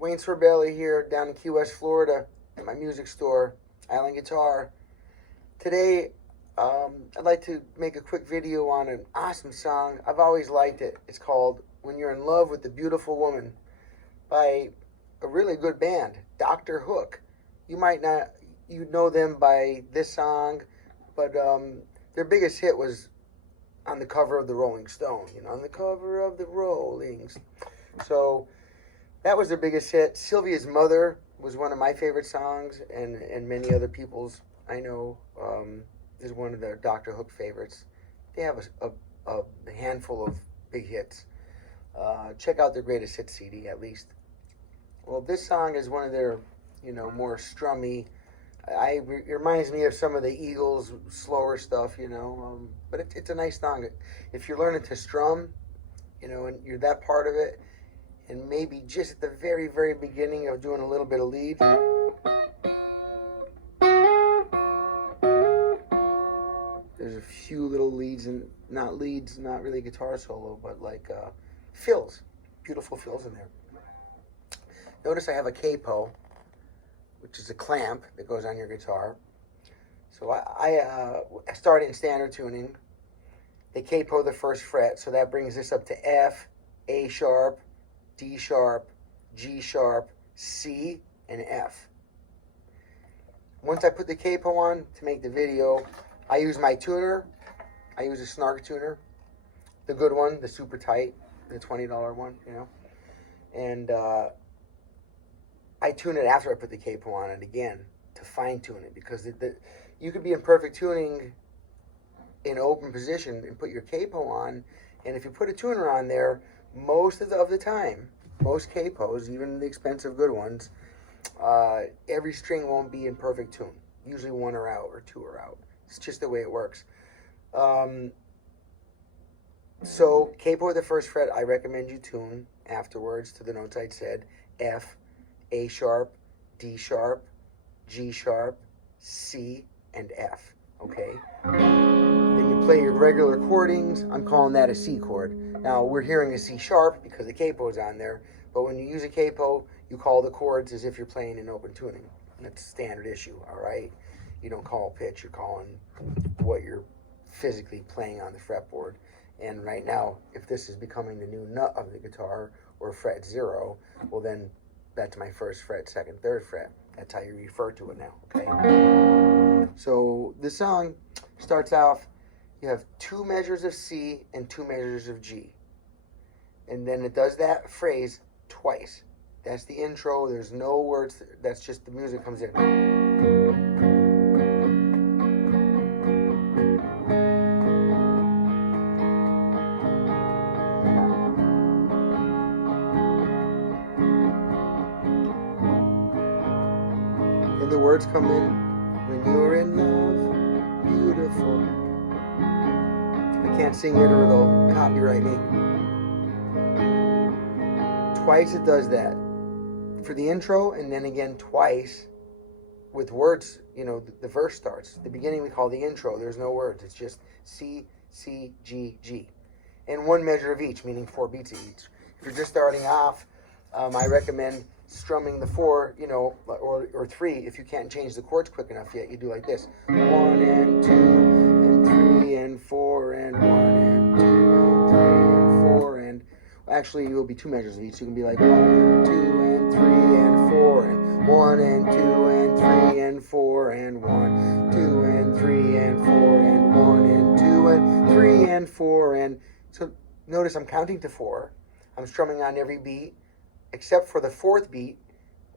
Wayne Sorbelli here down in Key West, Florida at my music store, Island Guitar. Today, I'd like to make a quick video on an awesome song. I've always liked it. It's called When You're in Love with the Beautiful Woman by a really good band, Dr. Hook. You know them by this song, but their biggest hit was on the cover of the Rolling Stone, on the cover of the Rollings. So that was their biggest hit. Sylvia's Mother was one of my favorite songs, and many other people's I know is one of their Dr. Hook favorites. They have a handful of big hits. Check out their greatest hits CD at least. Well, this song is one of their, more strummy. It reminds me of some of the Eagles' slower stuff, but it's a nice song. If you're learning to strum, and you're that part of it, and maybe just at the very, very beginning of doing a little bit of lead. There's a few little leads, and not really guitar solo, but like fills, beautiful fills in there. Notice I have a capo, which is a clamp that goes on your guitar. So I start in standard tuning. They capo the first fret, so that brings this up to F, A sharp, D sharp, G sharp, C, and F. Once I put the capo on to make the video, I use my tuner. I use a Snark tuner, the good one, the super tight, the $20 one, and I tune it after I put the capo on it again to fine tune it, because you could be in perfect tuning in open position and put your capo on, and if you put a tuner on there, most of the time, most capos, even the expensive good ones, every string won't be in perfect tune. Usually one are out or two are out. It's just the way it works. So capo the first fret, I recommend you tune afterwards to the notes I said: F, A sharp, D sharp, G sharp, C, and F. Okay? Then you play your regular chordings. I'm calling that a C chord. Now, we're hearing a C sharp because the capo is on there, but when you use a capo, you call the chords as if you're playing in open tuning. That's a standard issue, all right? You don't call pitch, you're calling what you're physically playing on the fretboard. And right now, if this is becoming the new nut of the guitar, or fret 0, well then, that's my first fret, second, third fret. That's how you refer to it now, okay? So the song starts off, you have 2 measures of C and 2 measures of G. And then it does that phrase twice. That's the intro. There's no words. That's just the music comes in. And the words come in. When you're in love, beautiful. I can't sing it or they'll copyright me. Twice it does that for the intro, and then again twice with words. The verse starts. The beginning we call the intro. There's no words. It's just C, C, G, G. And 1 measure of each, meaning 4 beats of each. If you're just starting off, I recommend strumming the 4, or 3. If you can't change the chords quick enough yet, you do like this: 1 and 2 and 3 and 4 and 1 and 2 and 3 and 4 and actually it will be 2 measures of each. So you can be like 1 and 2 and 3 and 4 and 1 and 2 and 3 and 4 and 1, 2 and 3 and 4 and 1 and 2 and 3 and 4 and so notice I'm counting to 4. I'm strumming on every beat except for the 4th beat.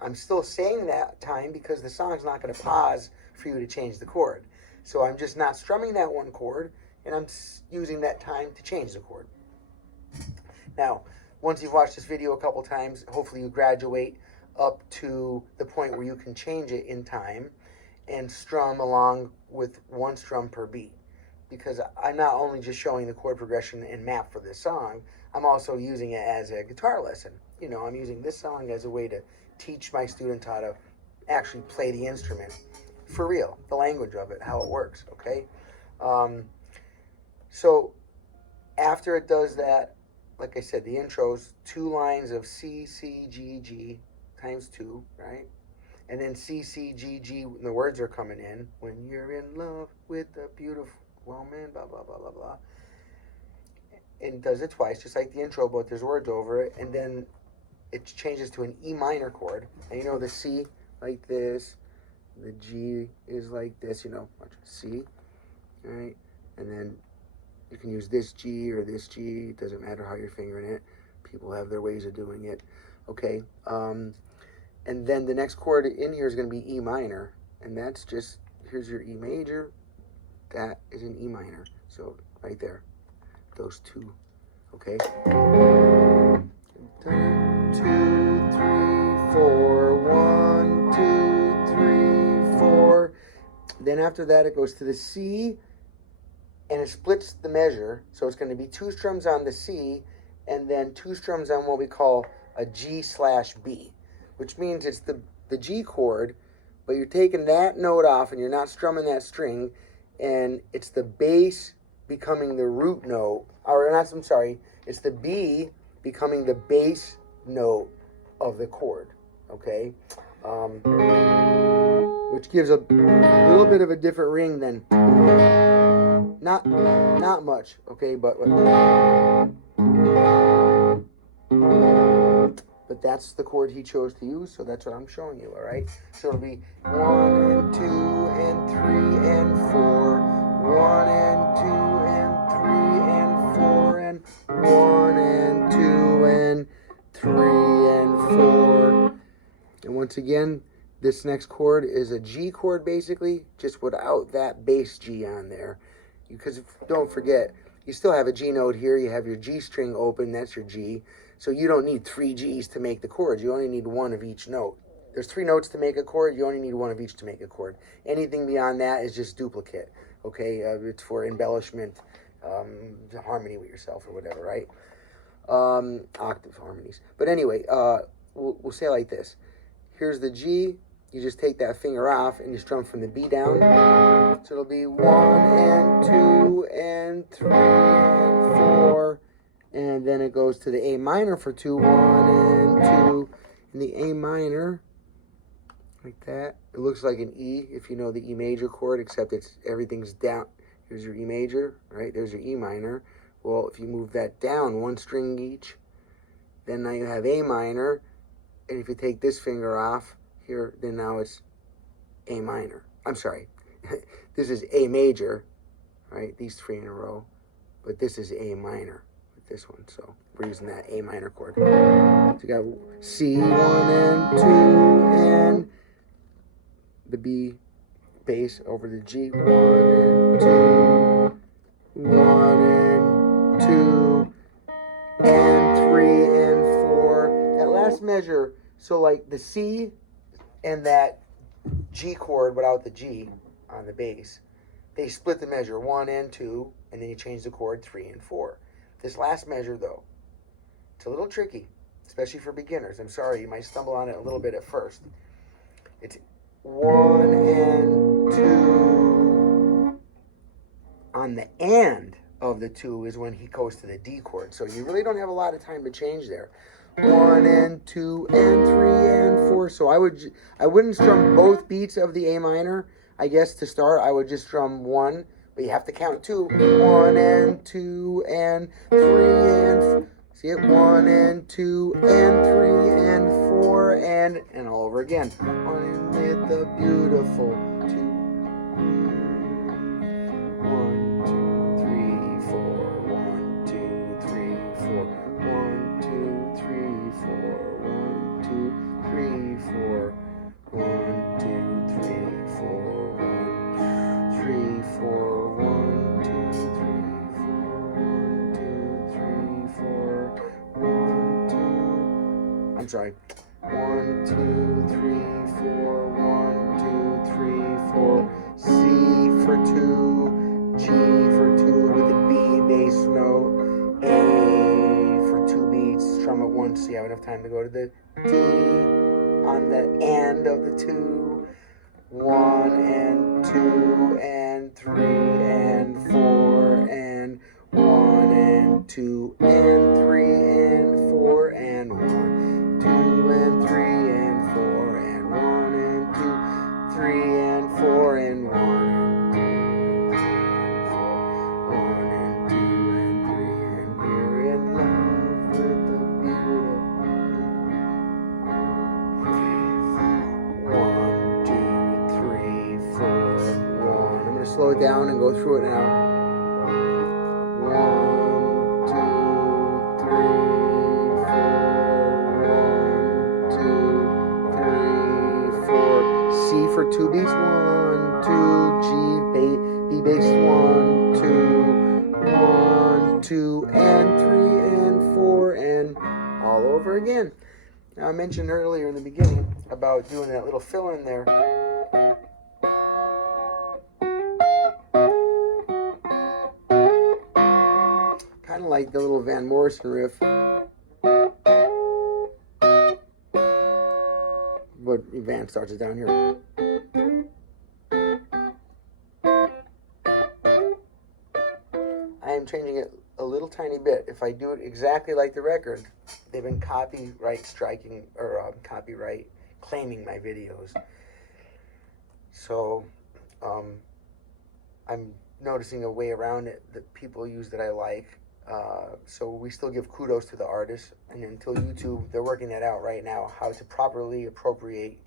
I'm still saying that time because the song's not going to pause for you to change the chord. So I'm just not strumming that one chord, and I'm using that time to change the chord. Now, once you've watched this video a couple times, hopefully you graduate up to the point where you can change it in time and strum along with 1 strum per beat. Because I'm not only just showing the chord progression and map for this song, I'm also using it as a guitar lesson. I'm using this song as a way to teach my students how to actually play the instrument for real, the language of it, how it works, okay? So after it does that, like I said, the intro's 2 lines of C, C, G, G, times 2, right? And then C, C, G, G, when the words are coming in. When you're in love with a beautiful woman, blah, blah, blah, blah, blah. And does it twice, just like the intro, but there's words over it. And then it changes to an E minor chord. And you know the C like this. The G is like this, you know. Watch. C, right? And then you can use this G or this G. It doesn't matter how you're fingering it. People have their ways of doing it. Okay. And then the next chord in here is going to be E minor. And that's just, here's your E major. That is an E minor. So right there. Those two. Okay. 2, 3, 4. 1, 2, 3, 4. Then after that it goes to the C. And it splits the measure. So it's going to be 2 strums on the C. And then 2 strums on what we call a G/B. Which means it's the G chord, but you're taking that note off and you're not strumming that string, and it's the bass becoming the root note, or not, I'm sorry, it's the B becoming the bass note of the chord, okay? Which gives a little bit of a different ring than, not much, okay, but that's the chord he chose to use, so that's what I'm showing you, all right? So it'll be 1 and 2 and 3 and 4, 1 and 2 and 3 and 4, and 1 and 2 and 3 and 4. And once again, this next chord is a G chord, basically, just without that bass G on there. Because don't forget, you still have a G note here, you have your G string open, that's your G. So you don't need 3 G's to make the chords. You only need 1 of each note. There's 3 notes to make a chord. You only need 1 of each to make a chord. Anything beyond that is just duplicate. Okay, it's for embellishment, harmony with yourself or whatever, right? Octave harmonies. But anyway, we'll say it like this. Here's the G. You just take that finger off and you strum from the B down. So it'll be 1 and 2 and 3 and 4. And then it goes to the A minor for 2, 1 and 2. And the A minor, like that. It looks like an E if you know the E major chord, except everything's down. Here's your E major, right? There's your E minor. Well, if you move that down 1 string each, then now you have A minor. And if you take this finger off here, then now it's A minor. I'm sorry. This is A major, right? These 3 in a row. But this is A minor. This one, so we're using that A minor chord. So you got C, 1 and 2, and the B bass over the G, 1 and 2, 1 and 2, and 3 and 4. That last measure, so like the C and that G chord without the G on the bass, they split the measure 1 and 2, and then you change the chord 3 and 4. This last measure, though, it's a little tricky, especially for beginners. I'm sorry, you might stumble on it a little bit at first. It's 1 and 2. On the and of the 2 is when he goes to the D chord. So you really don't have a lot of time to change there. 1 and 2 and 3 and 4. So I wouldn't strum both beats of the A minor. I guess to start, I would just strum 1. But you have to count 2. 1 and 2 and 3 and see it? 1 and 2 and 3 and 4 and all over again. 1 with the beautiful 2. 1, 2, 3, 4. 1, 2, 3, 4. 1, 2, 3, 4. 1, 2, 3, 4. 1, 2, 3, 4. 1, 3, 4. 1, 2, 3, 4, 1, 2, 3, 4. C for 2, G for 2 with the B bass note, A for 2 beats, strum it once so you have enough time to go to the D on the end of the 2. 1 and 2 and 3 and 4 and 1 and 2 and 3 and 4 and 1, 2 and 3 and slow it down and go through it now. 1, 2, 3, 4. 1, 2, 3, 4. C for 2 beats. 1, 2. G, B bass. 1, 2. 1, 2, and 3, and 4, and all over again. Now, I mentioned earlier in the beginning about doing that little fill in there. Kind of like the little Van Morrison riff. But Van starts it down here. I am changing it a little tiny bit. If I do it exactly like the record, they've been copyright striking, or copyright claiming my videos. So I'm noticing a way around it that people use that I like. So we still give kudos to the artists, and until YouTube, they're working that out right now, how to properly appropriate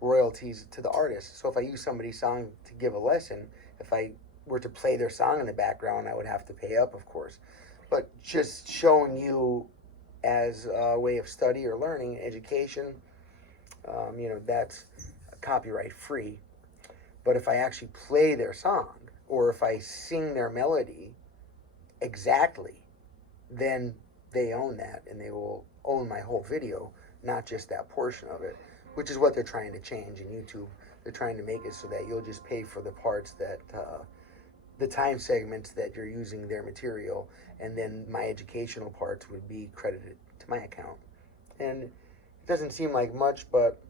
royalties to the artist. So if I use somebody's song to give a lesson, if I were to play their song in the background, I would have to pay up, of course. But just showing you as a way of study or learning, education, that's copyright free. But if I actually play their song, or if I sing their melody exactly, then they own that, and they will own my whole video, not just that portion of it, which is what they're trying to change in YouTube. They're trying to make it so that you'll just pay for the parts that, the time segments that you're using their material, and then my educational parts would be credited to my account. And it doesn't seem like much, but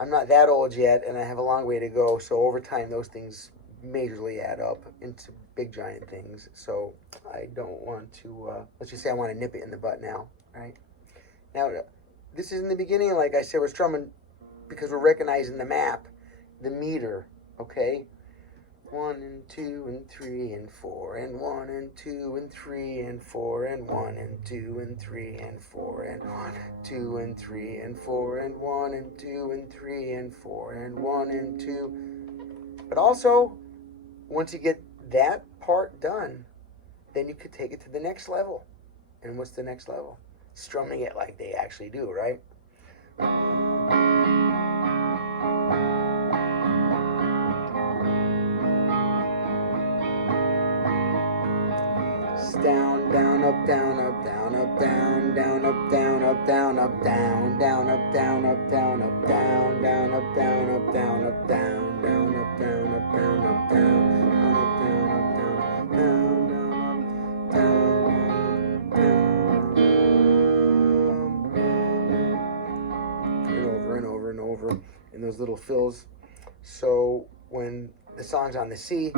I'm not that old yet, and I have a long way to go, so over time those things majorly add up into big giant things. So I don't want to, let's just say I want to nip it in the butt now, right? Now, this is in the beginning, like I said, we're strumming because we're recognizing the map, the meter, okay? 1 and 2 and 3 and 4 and 1 and 2 and 3 and 4 and 1 and 2 and 3 and 4 and 1, 2 and 3 and 4 and 1 and 2 and 3 and 4 and 1 and 2. But also, once you get that part done, then you could take it to the next level. And what's the next level? Strumming it like they actually do, right? Down, down, up, down, up, down, up, down, down, up, down, up, down, up, down, down, up, down, up, down, up, down, down, up, down, up, down, up, down, down, up, down, up, down, up, down, and over in those little fills. So when the song's on the C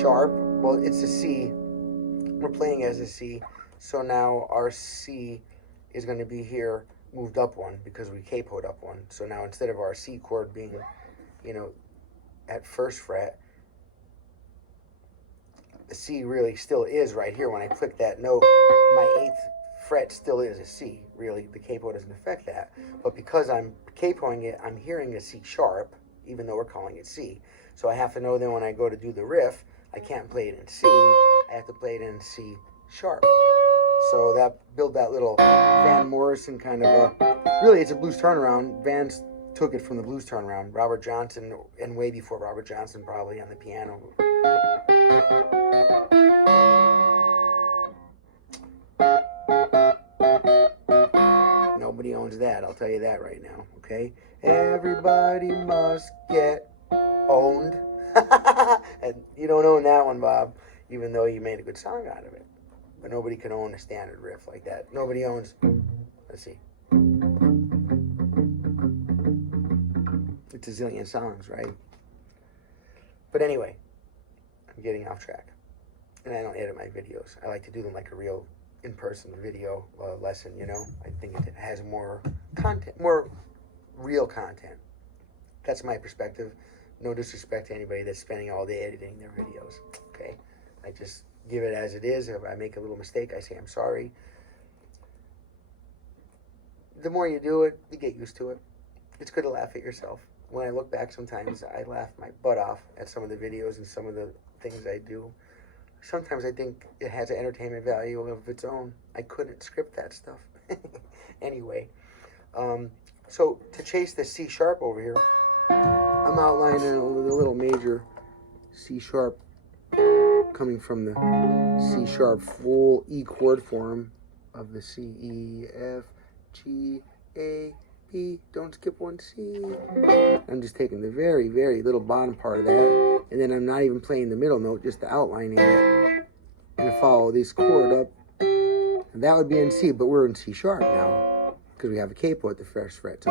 sharp, well, it's a C. We're playing as a C. So now our C is going to be here, moved up one, because we capoed up one. So now instead of our C chord being, at first fret, the C really still is right here. When I click that note, my 8th fret still is a C. Really, the capo doesn't affect that. But because I'm capoing it, I'm hearing a C sharp, even though we're calling it C. So I have to know then when I go to do the riff, I can't play it in C, I have to play it in C sharp. So that built that little Van Morrison kind of really it's a blues turnaround. Van took it from the blues turnaround. Robert Johnson, and way before Robert Johnson probably, on the piano. Nobody owns that, I'll tell you that right now, okay? Everybody must get owned. And you don't own that one, Bob, even though you made a good song out of it. But nobody can own a standard riff like that. Nobody owns, let's see, it's a zillion songs, right? But anyway, I'm getting off track. And I don't edit my videos. I like to do them like a real in-person video lesson, I think it has more content, more real content. That's my perspective. No disrespect to anybody that's spending all day editing their videos, okay? I just give it as it is. If I make a little mistake, I say I'm sorry. The more you do it, you get used to it. It's good to laugh at yourself, when I look back sometimes, I laugh my butt off at some of the videos and some of the things I do. Sometimes I think it has an entertainment value of its own. I couldn't script that stuff. Anyway, so to chase the C sharp over here, I'm outlining a little major C sharp coming from the C sharp full E chord form of the C, E, F, G, A, B. Don't skip one C. I'm just taking the very, very little bottom part of that, and then I'm not even playing the middle note, just outlining it, and I follow this chord up, and that would be in C, but we're in C sharp now, because we have a capo at the first fret.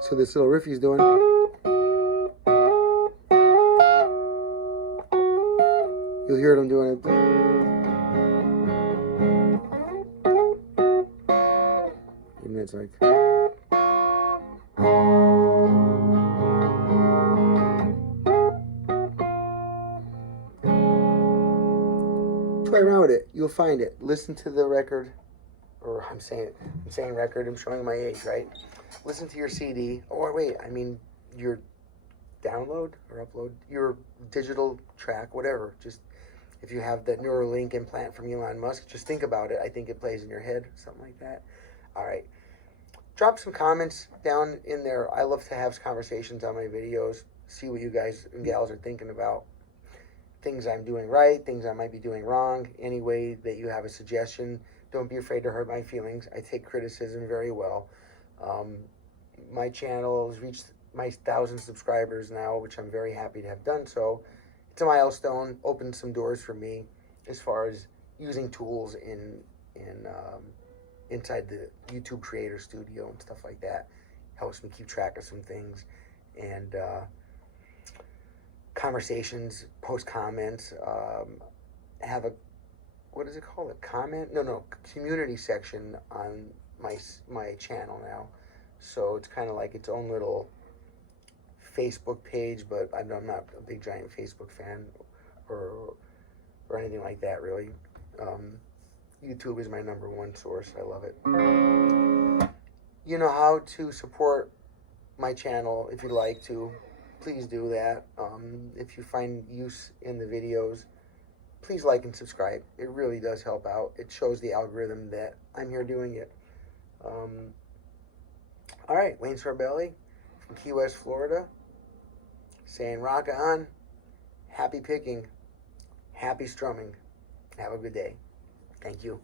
So this little riff he's doing, you'll hear him doing it. And it's like, play around with it. You'll find it. Listen to the record, or I'm saying record. I'm showing my age, right? Listen to your CD, or wait, I mean your download or upload, your digital track, whatever. Just if you have that Neuralink implant from Elon Musk, just think about it. I think it plays in your head, something like that. All right. Drop some comments down in there. I love to have conversations on my videos, see what you guys and gals are thinking about. Things I'm doing right, things I might be doing wrong. Any way that you have a suggestion, don't be afraid to hurt my feelings. I take criticism very well. My channel has reached my 1,000 subscribers now, which I'm very happy to have done so. It's a milestone, opened some doors for me as far as using tools inside the YouTube Creator Studio and stuff like that. Helps me keep track of some things, and conversations, post comments, have a, what is it called? A comment? No, community section on my channel now. So it's kind of like its own little Facebook page, but I'm not a big giant Facebook fan or anything like that, really. YouTube is my #1 source. I love it. You know how to support my channel if you'd like to. Please do that. If you find use in the videos, please like and subscribe. It really does help out. It shows the algorithm that I'm here doing it. All right, Wayne Sorbelli from Key West, Florida, saying rock on, happy picking, happy strumming. Have a good day. Thank you.